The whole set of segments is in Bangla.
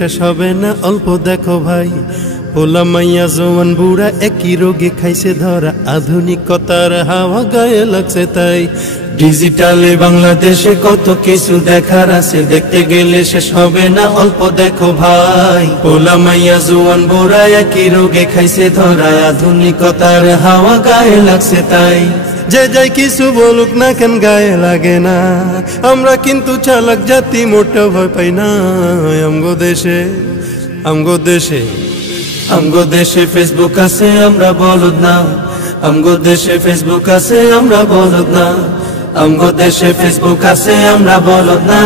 শেষ হবে না অল্প দেখো ভাই, পোলা মাইয়া জওয়ান বুড়া একই রোগে খাইছে ধরা, আধুনিকতার হাওয়া গায়ে লাগছে তাই। ডিজিটালে বাংলাদেশে কত কিছু দেখার আছে, দেখতে গেলে শেষ হবে না অল্প দেখো ভাই, পোলা মাইয়া জওয়ান বুড়া একই রোগে খাইছে ধরা, আধুনিকতার হাওয়া গায়ে লাগছে তাই। যে যাই কিছু বলুক না কেন গায়ে লাগে না, আমরা কিন্তু চালাক জাতি মোটেও ভয় পাই না। আমগো দেশে ফেসবুক আছে আমরা বলদ না, আমগো দেশে ফেসবুক আছে আমরা বলদ না, আমগো দেশে ফেসবুক আছে আমরা বলদ না।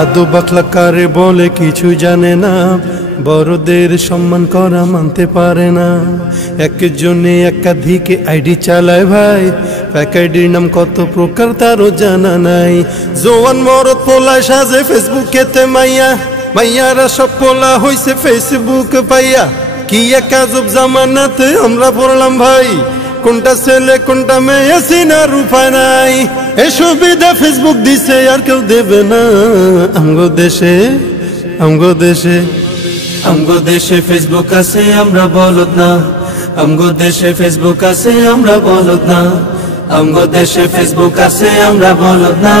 আদু বাকলা কারে বলে কিছু জানে না, বড়দের সম্মান করা মানতে পারে না। একজনে একাধিক আইডি চালায় ভাই, এক আইডির নাম কত প্রকার তারও জানা নাই। জোয়ান মরদ পোলায় সাজে ফেসবুকেতে মাইয়া, মাইয়ারা সব পোলা হইছে ফেসবুক পাইয়া। কি এক আজব জামানাতে আমরা পড়লাম ভাই, কোনটা ছেলে কোনটা মেয়ে চিনার উপায় নাই। এই সুবিধা ফেসবুক দিছে আর কেউ দেবে না। আমগো দেশে ফেসবুক আছে আমরা বলদ না, আমগো দেশে ফেসবুক আছে আমরা বলদ না, আমগো দেশে ফেসবুক আছে আমরা বলদ না।